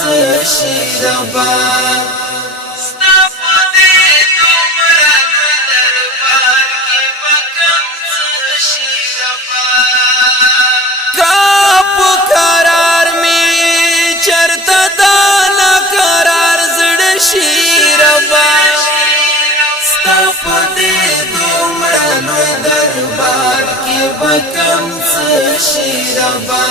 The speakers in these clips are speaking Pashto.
څه شي ربا بکم څه شي ربا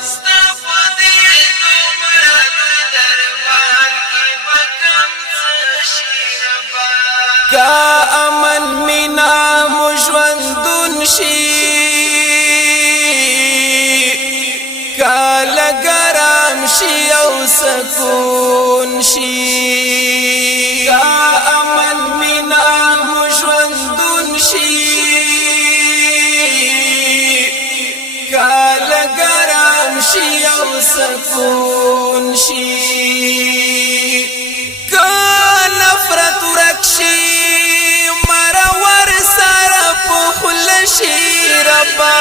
ستا په دې دومره لوی دربار کې بکم څه شي ربا کا امن مینا مو ژوندون شي کا لګرام شي او سکون شي کا امن مینا مو ژوندون شي شي او سکون شي که نفرت ورکشي مرور سره پخل شي ربا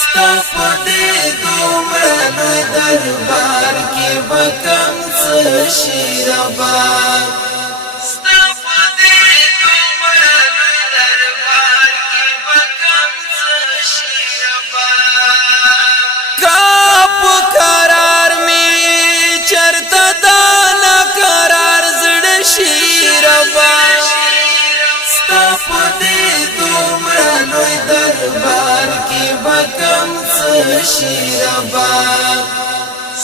ستا په دې دومره لوی دربار کې بکم څه شي ربا بکم څه شي ربا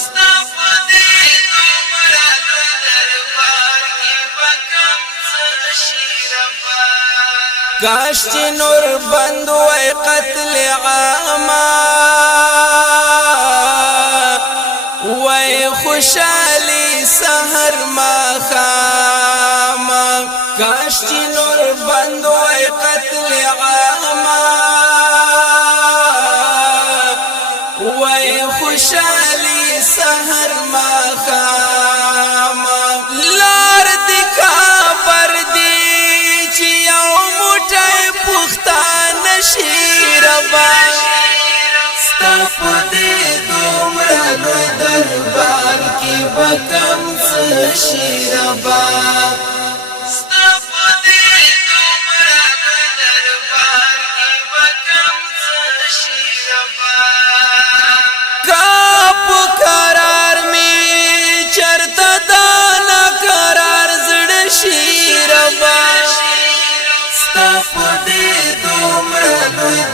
ستا په دې دومره لوی دربار کې بکم څه شي ربا کاش چې نور بند وای قتل عاما وای خوشالي سحر ما خاما کاش چې نور بند وای قتل عاما خوشالي سحر ما خام لار دی کابر دی چې یو موټی پختان شي ربا ستا په دې دومره لوی دربار کې بکم څه شي ربا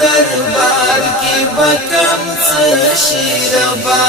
دربار کې بکم څه شي ربا